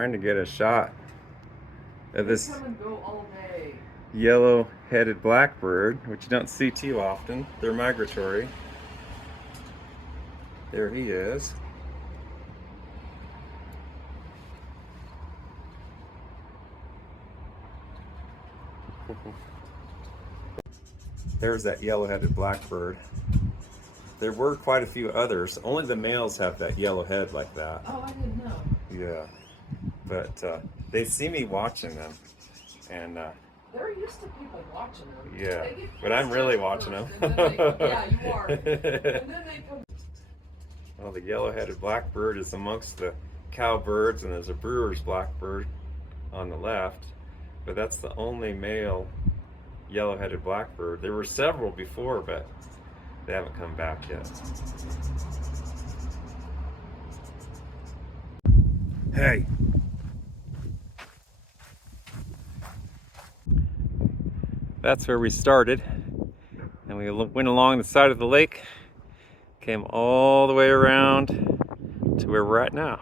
trying to get a shot of this Come and go all day. yellow-headed blackbird, which you don't see too often. They're migratory. There he is. There's that yellow-headed blackbird. There were quite a few others. Only the males have that yellow head like that. Oh, I didn't know. Yeah, but they see me watching them, and they're used to people watching them. Yeah, but I'm really watching them. Yeah, you are. And then they come. Well, the yellow-headed blackbird is amongst the cowbirds, and there's a brewer's blackbird on the left, but that's the only male yellow-headed blackbird. There were several before, but they haven't come back yet. Hey. That's where we started, and we went along the side of the lake, came all the way around to where we're at now.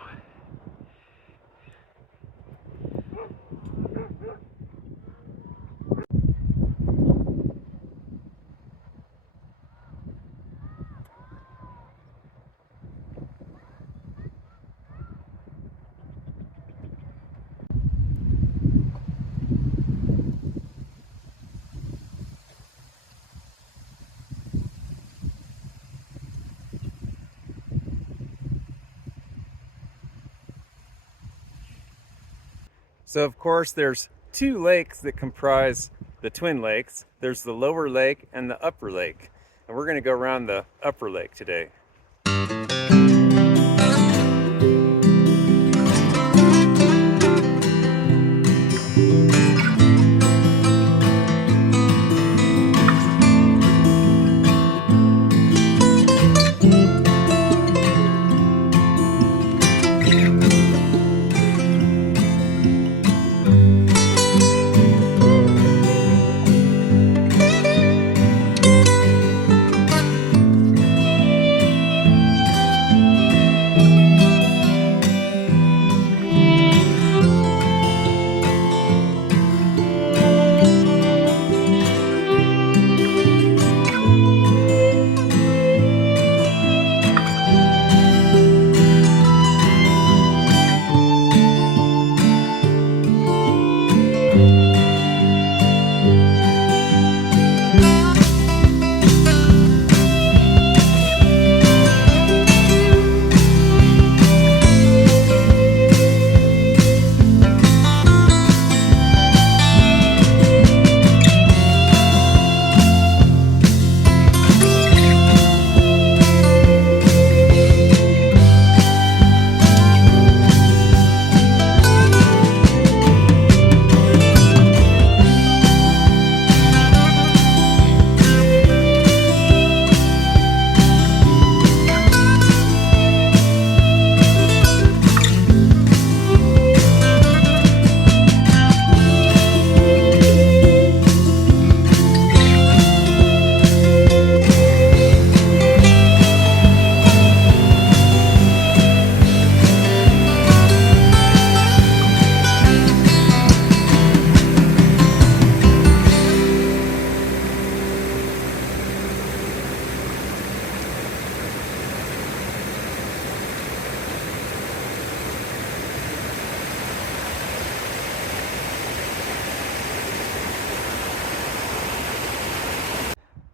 So of course there's two lakes that comprise the Twin Lakes. There's the lower lake and the upper lake. And we're gonna go around the upper lake today.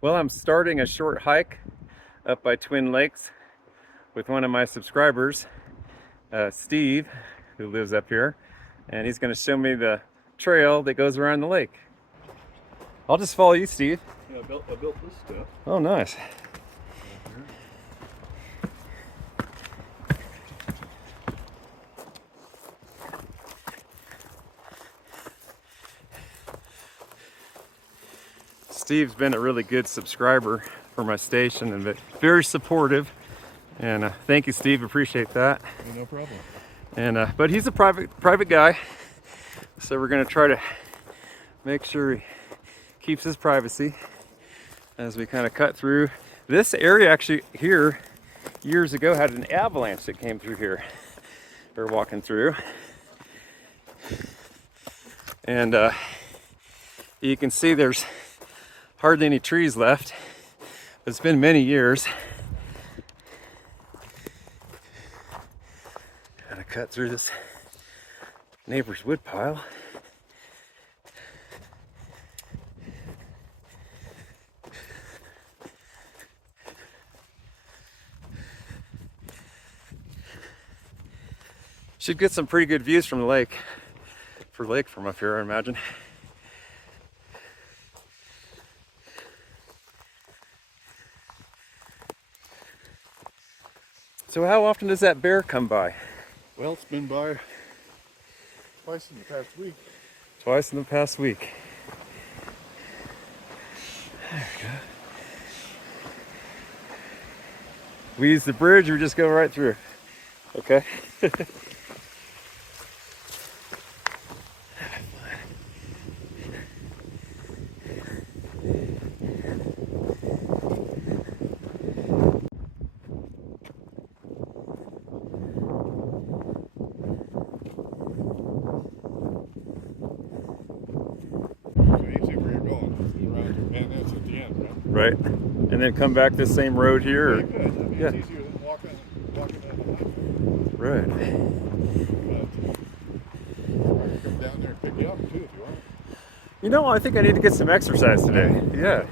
Well, I'm starting a short hike up by Twin Lakes with one of my subscribers, Steve, who lives up here, and he's going to show me the trail that goes around the lake. I'll just follow you, Steve. Yeah, I built this stuff. Oh, nice. Steve's been a really good subscriber for my station and very supportive. And thank you, Steve. Appreciate that. No problem. And but he's a private guy, so we're gonna try to make sure he keeps his privacy as we kind of cut through. This area actually here years ago had an avalanche that came through here. We're walking through, And you can see there's hardly any trees left. It's been many years. Gotta cut through this neighbor's wood pile. Should get some pretty good views from the lake, from up here, I imagine. So how often does that bear come by? Well, it's been by twice in the past week. Twice in the past week. There we go. We use the bridge or just go right through? Okay. So you see where you're going. Around, and that's at the end, right? Right. And then come back this same road here? Or? Yeah, good. I mean, Yeah. it's easier than walking down the highway. Right. But I can come down there and pick you up too if you want. You know, I think I need to get some exercise today. Yeah.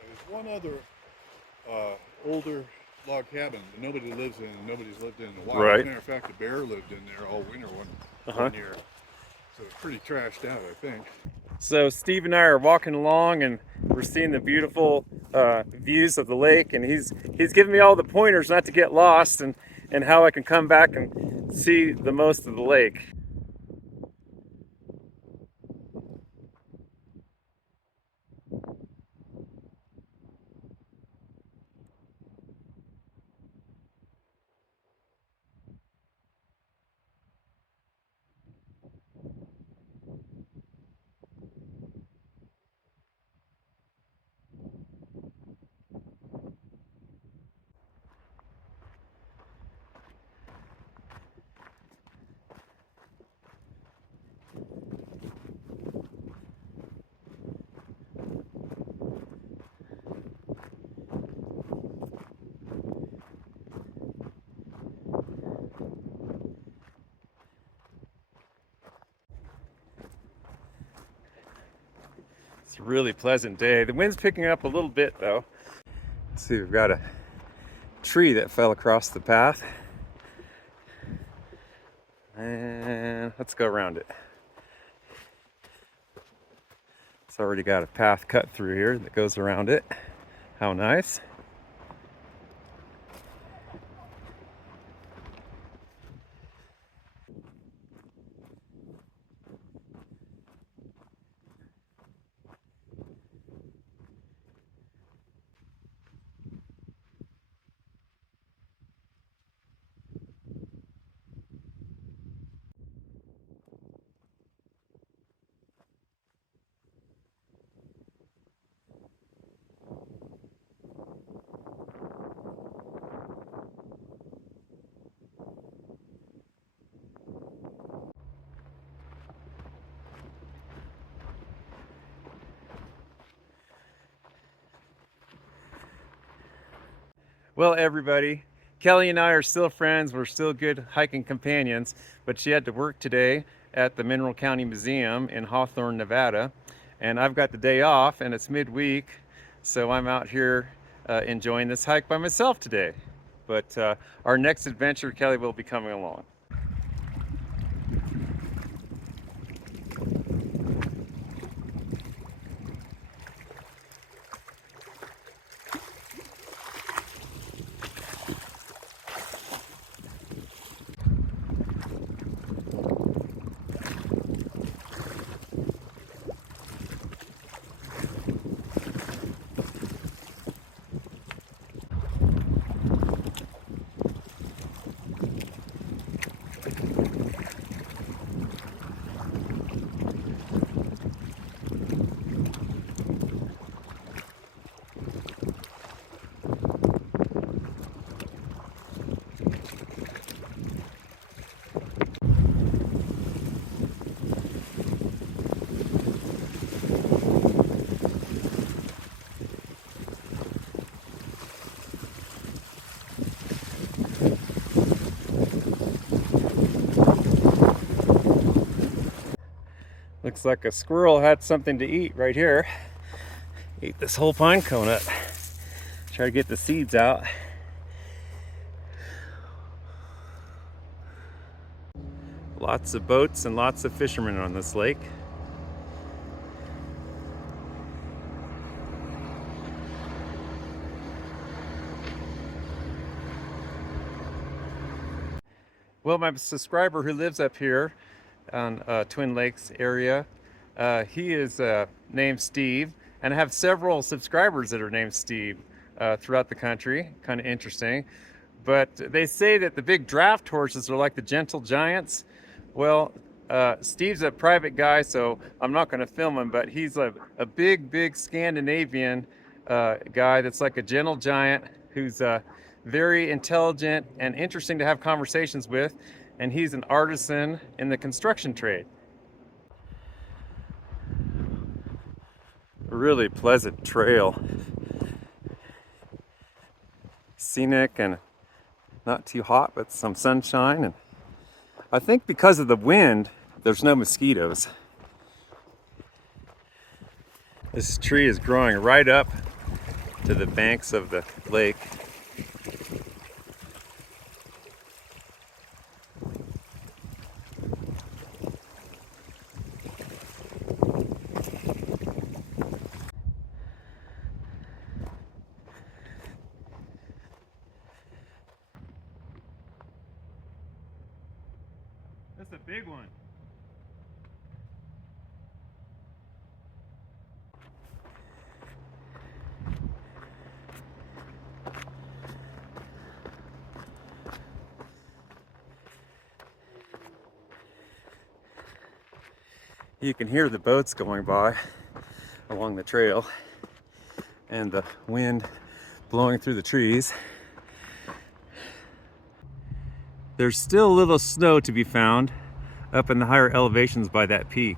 There's one other older log cabin that nobody lives in and nobody's lived in a while. Right. As a matter of fact, the bear lived in there all winter Uh-huh. one year. So it's pretty trashed out, I think. So Steve and I are walking along and we're seeing the beautiful views of the lake, and he's giving me all the pointers not to get lost and how I can come back and see the most of the lake. It's a really pleasant day. The wind's picking up a little bit though. Let's see, we've got a tree that fell across the path. And let's go around it. It's already got a path cut through here that goes around it. How nice. Well, everybody, Kelly and I are still friends. We're still good hiking companions, but she had to work today at the Mineral County Museum in Hawthorne, Nevada, and I've got the day off and it's midweek, so I'm out here enjoying this hike by myself today. But our next adventure, Kelly will be coming along. Looks like a squirrel had something to eat right here. Ate this whole pine cone up. Try to get the seeds out. Lots of boats and lots of fishermen on this lake. Well, my subscriber who lives up here on Twin Lakes area, he is named Steve, and I have several subscribers that are named Steve throughout the country. Kind of interesting. But they say that the big draft horses are like the gentle giants. Well, Steve's a private guy, so I'm not going to film him, but he's a big Scandinavian guy that's like a gentle giant who's very intelligent and interesting to have conversations with, and he's an artisan in the construction trade. A really pleasant trail. Scenic and not too hot, but some sunshine, and I think because of the wind, there's no mosquitoes. This tree is growing right up to the banks of the lake. That's a big one. You can hear the boats going by along the trail and the wind blowing through the trees. There's still a little snow to be found up in the higher elevations by that peak.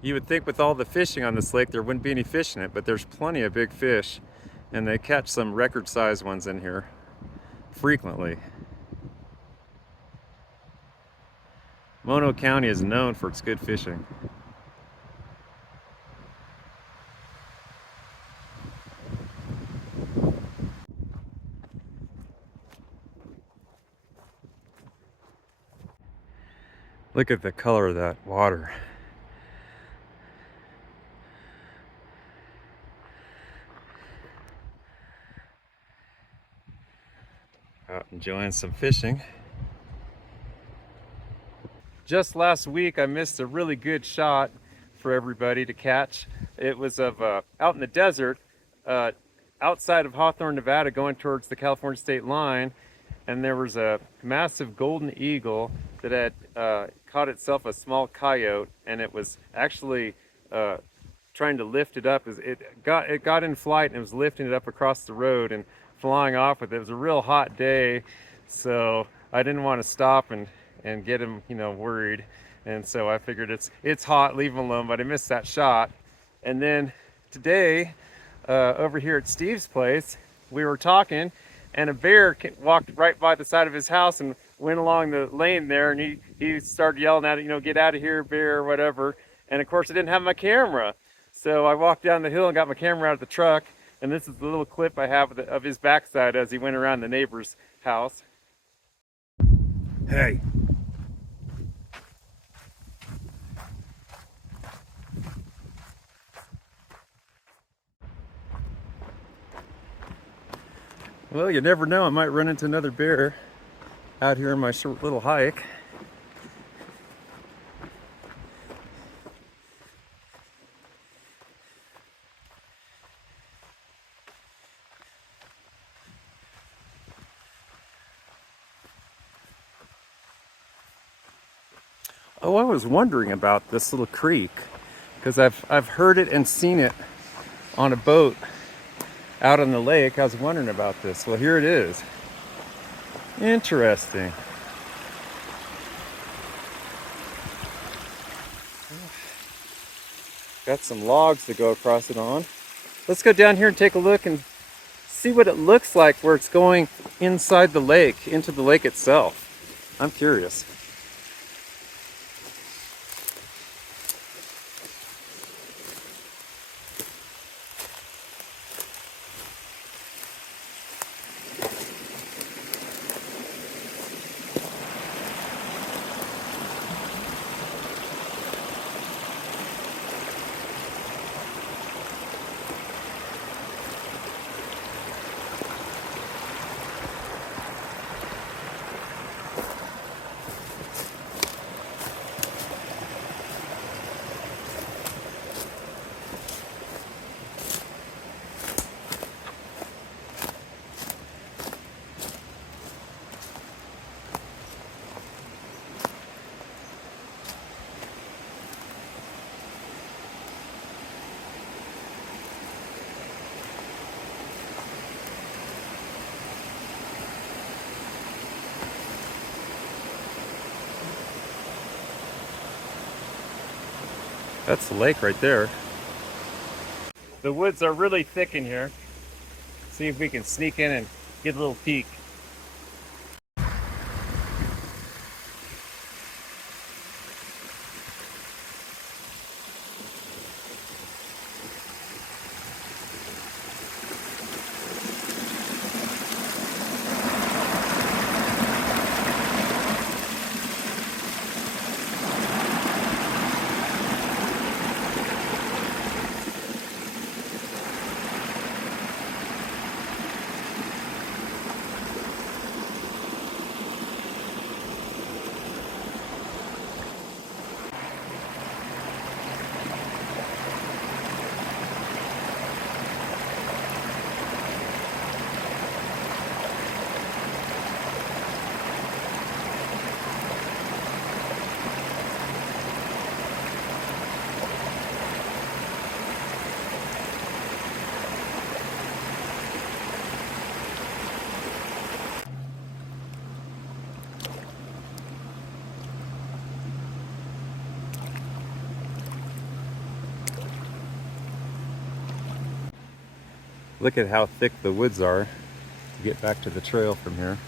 You would think with all the fishing on this lake there wouldn't be any fish in it, but there's plenty of big fish, and they catch some record-sized ones in here frequently. Mono County is known for its good fishing. Look at the color of that water. Out enjoying some fishing. Just last week I missed a really good shot for everybody to catch. It was of out in the desert outside of Hawthorne, Nevada, going towards the California state line, and there was a massive golden eagle that had caught itself a small coyote, and it was actually trying to lift it up. It got in flight and it was lifting it up across the road and flying off with it. It was a real hot day, so I didn't want to stop and get him, worried. And so I figured it's hot, leave him alone, but I missed that shot. And then today, over here at Steve's place, we were talking, and a bear walked right by the side of his house and went along the lane there, and he started yelling at it, get out of here, bear, or whatever. And of course I didn't have my camera. So I walked down the hill and got my camera out of the truck. And this is the little clip I have of his backside as he went around the neighbor's house. Hey. Well, you never know, I might run into another bear out here on my short little hike. Oh, I was wondering about this little creek because I've heard it and seen it on a boat out on the lake. I was wondering about this. Well, here it is. Interesting. Got some logs to go across it on. Let's go down here and take a look and see what it looks like where it's going inside the lake, into the lake itself. I'm curious. That's the lake right there. The woods are really thick in here. See if we can sneak in and get a little peek. Look at how thick the woods are to get back to the trail from here.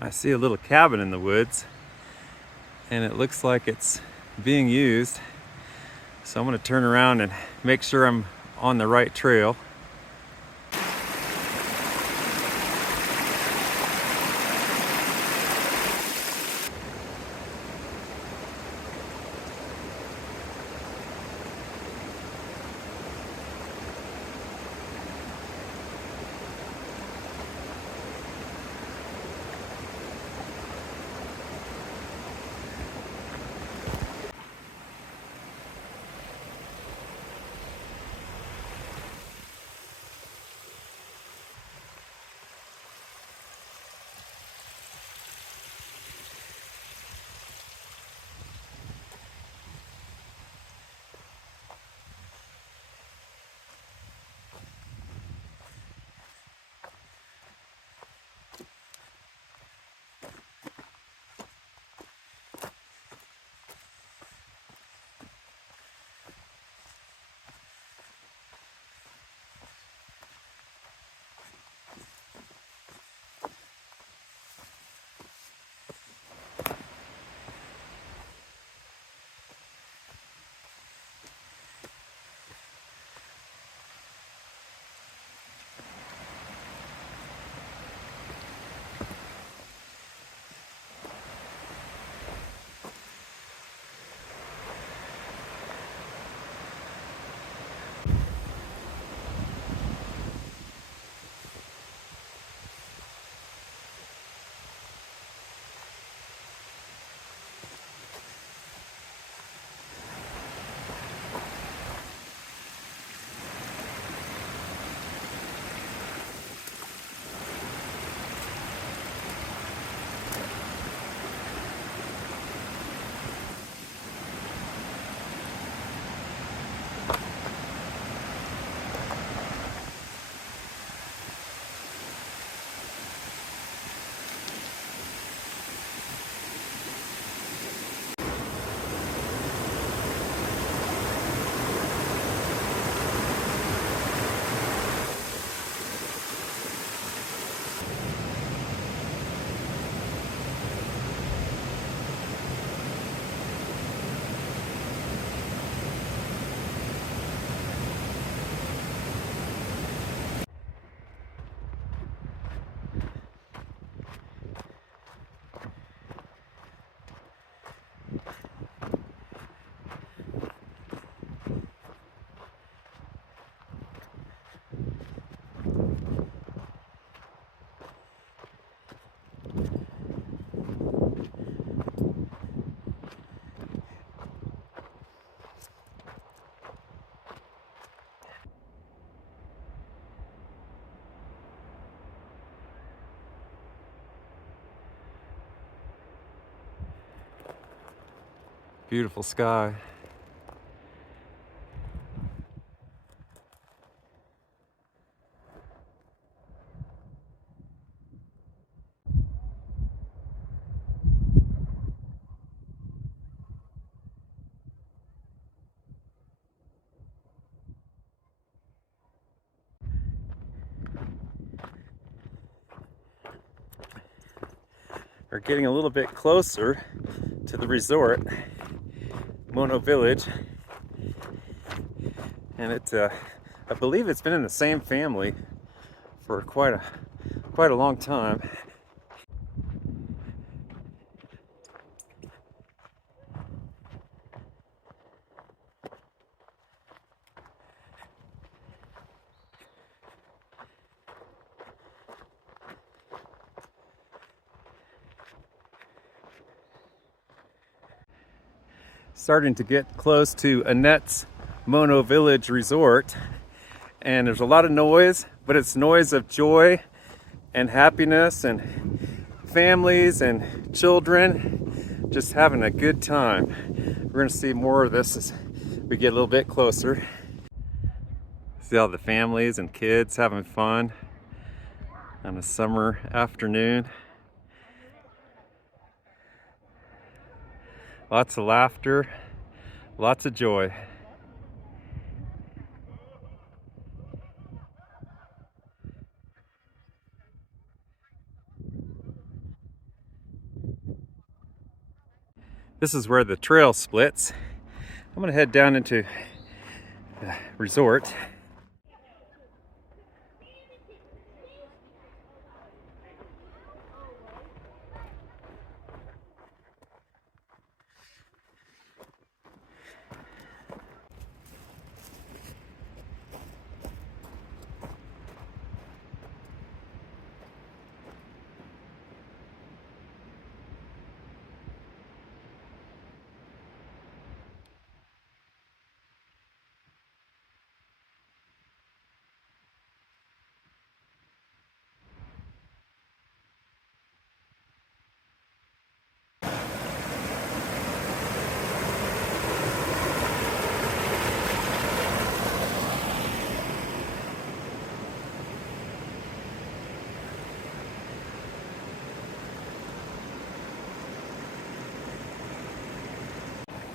I see a little cabin in the woods and it looks like it's being used. So I'm going to turn around and make sure I'm on the right trail. Beautiful sky. We're getting a little bit closer to the resort, Mono Village, and I believe it's been in the same family for quite a long time. Starting to get close to Annette's Mono Village Resort, and there's a lot of noise, but it's noise of joy and happiness and families and children just having a good time. We're gonna see more of this as we get a little bit closer. See all the families and kids having fun on a summer afternoon. Lots of laughter, lots of joy. This is where the trail splits. I'm gonna head down into the resort.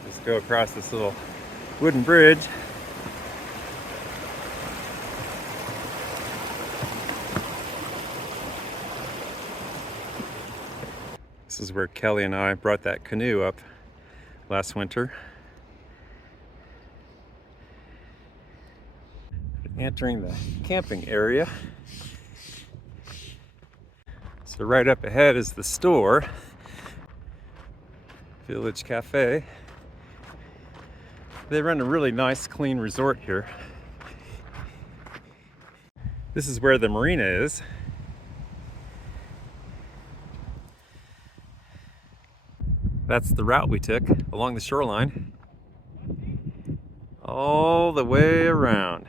Just go across this little wooden bridge. This is where Kelly and I brought that canoe up last winter. Entering the camping area. So right up ahead is the store, Village Cafe. They run a really nice, clean resort here. This is where the marina is. That's the route we took along the shoreline, all the way around.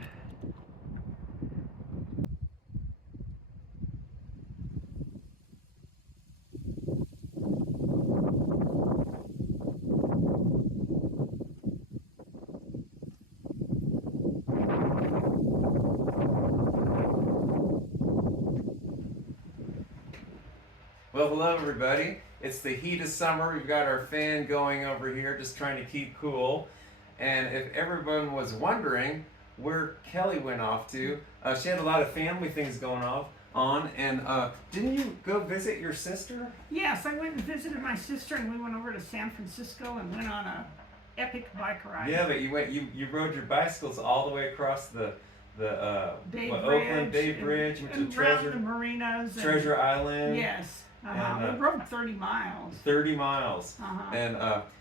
Well, hello everybody. It's the heat of summer. We've got our fan going over here, just trying to keep cool. And if everyone was wondering where Kelly went off to, she had a lot of family things going on. And didn't you go visit your sister? Yes, I went and visited my sister, and we went over to San Francisco and went on a epic bike ride. Yeah, but you rode your bicycles all the way across the Oakland Bay Bridge, went to and around the marinas, Treasure Island. Yes. And, we rode 30 miles. 30 miles. And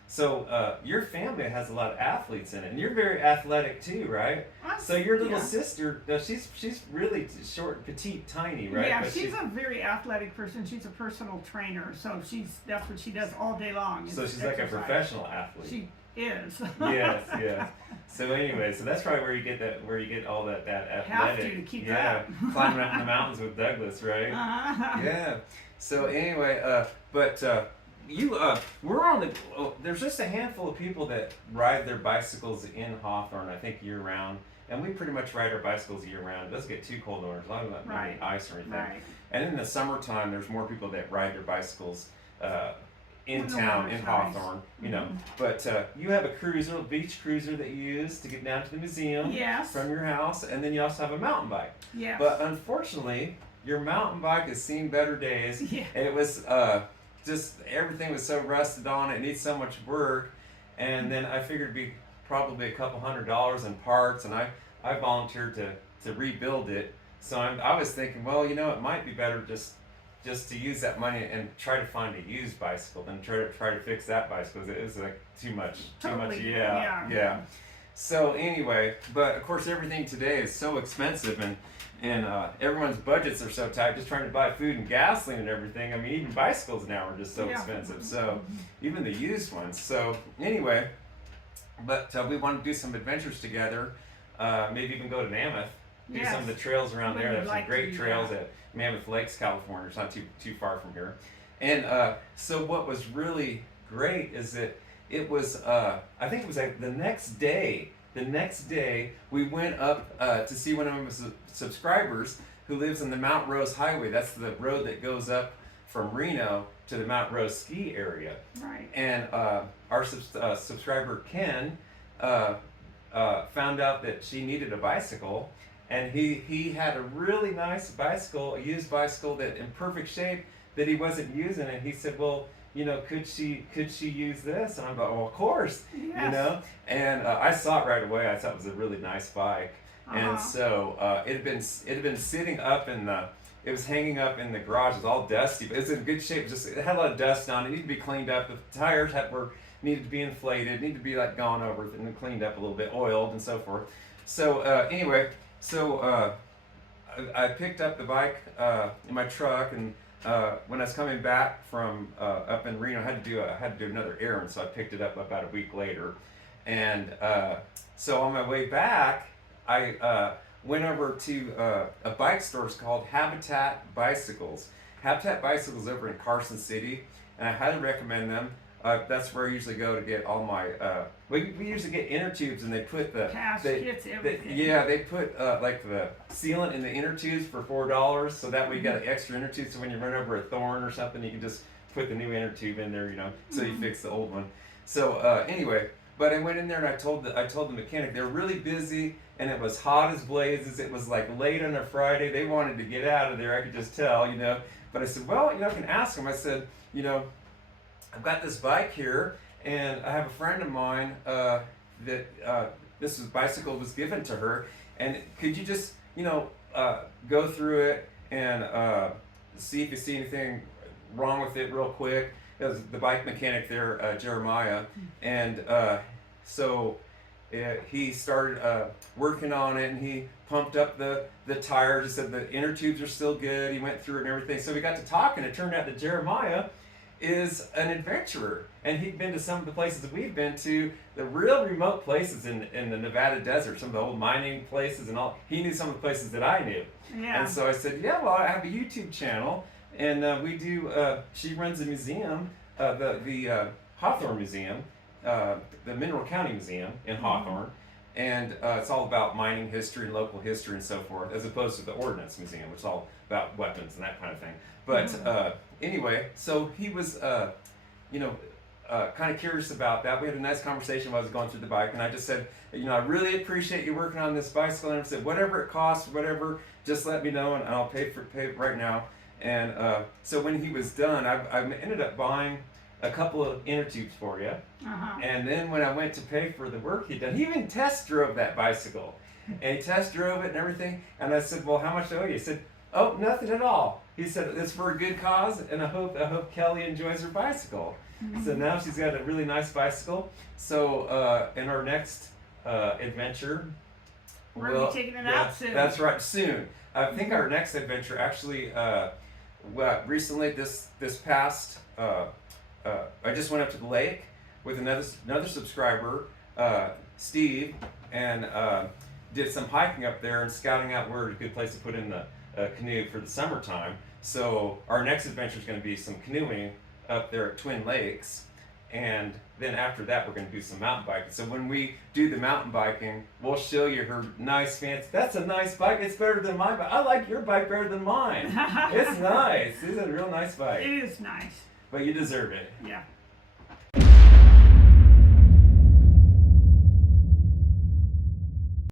so your family has a lot of athletes in it, and you're very athletic too, right? So your little sister, she's really short, petite, tiny, right? Yeah, but she's a very athletic person. She's a personal trainer, so that's what she does all day long. So she's like a professional athlete. She is. Yes. So anyway, so that's probably where you get all that athletic. Have to keep that. Climbing up in the mountains with Douglas, right? Yeah. So anyway, but we're on the. There's just a handful of people that ride their bicycles in Hawthorne. I think year round, and we pretty much ride our bicycles year round. It doesn't get too cold in winter, as long as not Right. any ice or anything. Right. And in the summertime, there's more people that ride their bicycles in In the town, in winter's nice. Hawthorne, you know. But you have a cruiser, a beach cruiser that you use to get down to the museum Yes. from your house, and then you also have a mountain bike. Yes. But unfortunately, your mountain bike has seen better days. Yeah. And it was just everything was so rusted on it. It needs so much work. And then I figured it'd be probably a couple $100 in parts, and I volunteered to rebuild it. So I was thinking, well, you know, it might be better just to use that money and try to find a used bicycle than try to fix that bicycle. It was like too much. Totally, Yeah. So anyway, but of course everything today is so expensive, and everyone's budgets are so tight. Just trying to buy food and gasoline and everything. I mean, even bicycles now are just so Yeah. expensive. So even the used ones. So anyway, but we want to do some adventures together. Maybe even go to Mammoth. Do Yes. some of the trails around We there. would There's some like to great do trails that. at Mammoth Lakes, California. It's not too far from here. And so what was really great is that it was I think it was like the next day we went up to see one of my subscribers who lives on the Mount Rose Highway. That's the road that goes up from Reno to the Mount Rose ski area. Right. And our subscriber Ken found out that she needed a bicycle, and he had a really nice bicycle, a used bicycle that in perfect shape that he wasn't using, and he said, well, you know, could she use this? And I'm like, well, of course, Yes. you know. And I saw it right away. I thought it was a really nice bike, and Uh-huh. so it had been sitting up in the. It was hanging up in the garage. It was all dusty, but it's in good shape. Just it had a lot of dust on it. It needed to be cleaned up. The tires needed to be inflated, needed to be like gone over and cleaned up a little bit, oiled and so forth. So anyway, I picked up the bike in my truck, and when I was coming back from up in Reno, I had to do another errand, so I picked it up about a week later. And so on my way back, I went over to a bike store. It's called Habitat Bicycles. Habitat Bicycles over in Carson City, and I highly recommend them. That's where I usually go to get all my. We usually get inner tubes, and they put the Caskets, everything. they put like the sealant in the inner tubes for $4, so that way you got an extra inner tube. So when you run over a thorn or something, you can just put the new inner tube in there, you know, so you fix the old one. So anyway, but I went in there and I told the mechanic they're really busy, and it was hot as blazes. It was like late on a Friday. They wanted to get out of there. I could just tell, you know. But I said, well, you know, I can ask them. I said, you know, I've got this bike here, and I have a friend of mine that this bicycle was given to her, and could you just, you know, go through it and see if you see anything wrong with it real quick? It was the bike mechanic there, Jeremiah, and so he started working on it, and he pumped up the tires. He said the inner tubes are still good. He went through it and everything. So we got to talking. It turned out that Jeremiah is an adventurer, and he'd been to some of the places that we've been to, the real remote places in the Nevada desert, some of the old mining places and all. He knew some of the places that I knew. Yeah. And so I said, yeah, well, I have a YouTube channel, and we do, she runs a museum, the Hawthorne Museum, the Mineral County Museum in Hawthorne, and it's all about mining history and local history and so forth, as opposed to the Ordnance Museum, which is all about weapons and that kind of thing. But anyway, so he was, you know, kind of curious about that. We had a nice conversation while I was going through the bike, and I just said, you know, I really appreciate you working on this bicycle. And I said, whatever it costs, whatever, just let me know, and I'll pay it right now. And so when he was done, I ended up buying a couple of inner tubes for you. Uh-huh. And then when I went to pay for the work he'd done, he even test drove that bicycle. And he test drove it and everything. And I said, well, how much do I owe you? He said, oh, nothing at all. He said, it's for a good cause, and I hope Kelly enjoys her bicycle. So now she's got a really nice bicycle. So in our next adventure, We're gonna be taking it out soon. That's right, soon. I think our next adventure actually, recently this past, I just went up to the lake with another subscriber, Steve, and did some hiking up there and scouting out where a good place to put in the canoe for the summertime. So our next adventure is going to be some canoeing up there at Twin Lakes. And then after that, we're going to do some mountain biking. So when we do the mountain biking, we'll show you her nice fancy. That's a nice bike. It's better than my bike. I like your bike better than mine. It's nice. It's a real nice bike. It is nice. But you deserve it. Yeah.